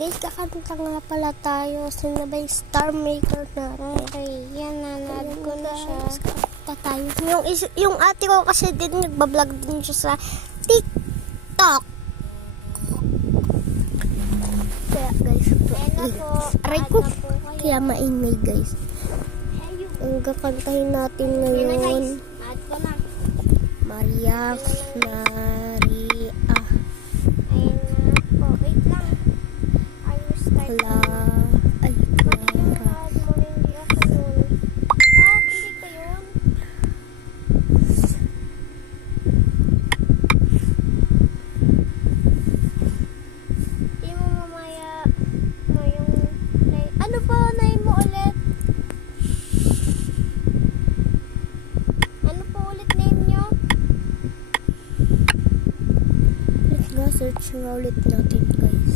Guys, kakanta nga pala tayo. Sino ba yung Star Maker natin? Okay, yan, nanood ko na siya. Kakanta tayo. Yung ate ko kasi din, nagbablog din siya sa TikTok. Kaya guys, Hello po. aray ko. Kaya maingay guys. Ang kakantahin natin ngayon. Add ko na. Maria. Ayun na po. Wait lang. Ayos start. Ay, Clara. Add mo na hindi ako nun. Hindi ko yun. Di mo mamaya mo yung ano po, name mo ulit? Ano po ulit name nyo? Let's go search nga ulit natin guys.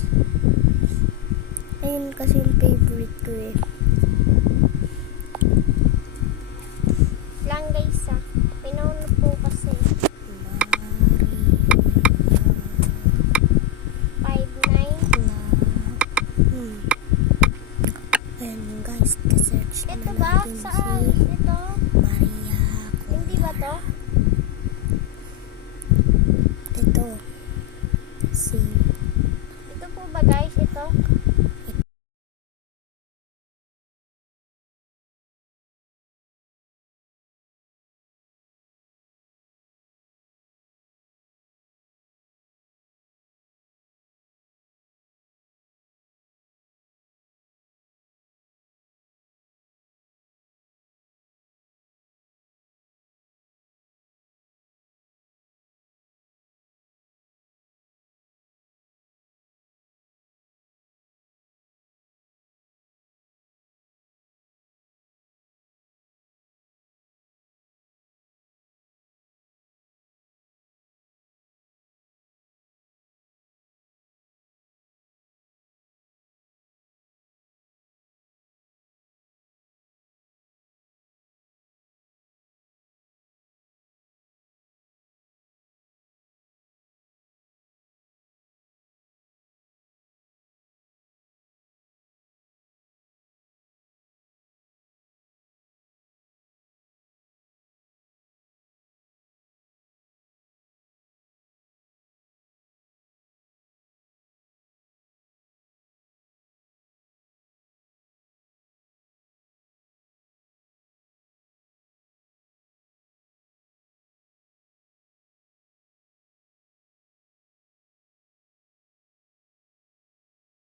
Ayun kasi yung favorite ko eh. Lang guys Pinauna po kasi. 5'9". Ayan guys, ka-search Ito na ba? natin Saan? si Ito? Maria. Hindi ba to? Ito. Si Ito po ba guys? Ito?